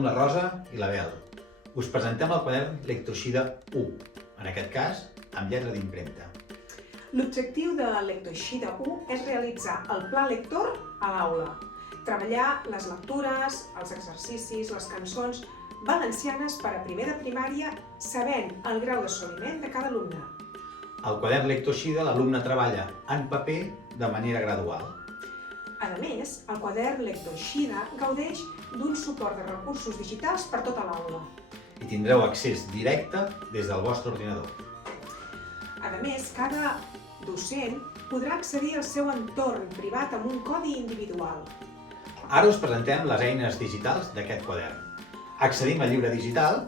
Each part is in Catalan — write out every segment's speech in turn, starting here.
Som la Rosa i la Bel. Us presentem el quadern Lectoixida 1, en aquest cas amb lletra d'impremta. L'objectiu de Lectoixida 1 és realitzar el pla lector a l'aula, treballar les lectures, els exercicis, les cançons valencianes per a primer de primària sabent el grau d'assoliment de cada alumne. Al quadern Lectoixida l'alumne treballa en paper de manera gradual. A més, el quadern Lectoixida gaudeix d'un suport de recursos digitals per tota l'aula. I tindreu accés directe des del vostre ordinador. A més, cada docent podrà accedir al seu entorn privat amb un codi individual. Ara us presentem les eines digitals d'aquest quadern. Accedim al llibre digital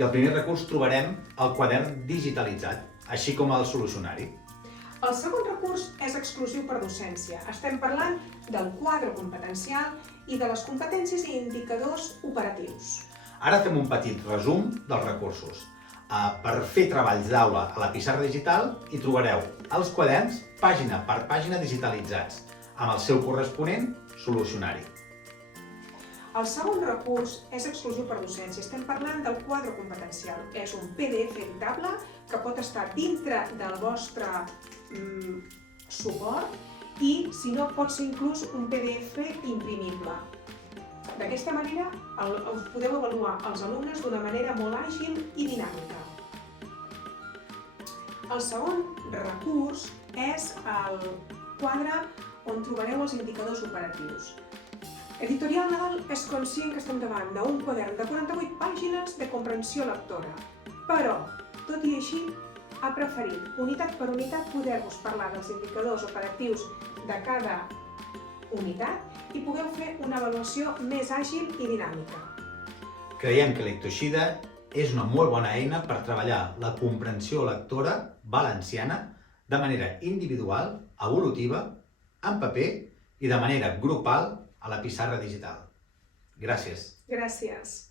i al primer recurs trobarem el quadern digitalitzat, així com el solucionari. El segon recurs és exclusiu per docència. Estem parlant del quadre competencial i de les competències i indicadors operatius. Ara fem un petit resum dels recursos. Per fer treballs d'aula a la pissarra digital hi trobareu els quaderns pàgina per pàgina digitalitzats, amb el seu corresponent solucionari. El segon recurs és exclusiu per docència. Estem parlant del quadre competencial. És un PDF editable que pot estar dintre del vostre suport i, si no, pot ser inclús un PDF imprimible. D'aquesta manera us podeu avaluar els alumnes d'una manera molt àgil i dinàmica. El segon recurs és el quadre on trobareu els indicadors operatius. Editorial Nadal és conscient que estem davant d'un quadern de 48 pàgines de comprensió lectora, però, tot i així, ha preferit, unitat per unitat, poder-vos parlar dels indicadors operatius de cada unitat i podeu fer una avaluació més àgil i dinàmica. Creiem que Lectoixida és una molt bona eina per treballar la comprensió lectora valenciana de manera individual, evolutiva, en paper i de manera grupal a la pissarra digital. Gràcies. Gràcies.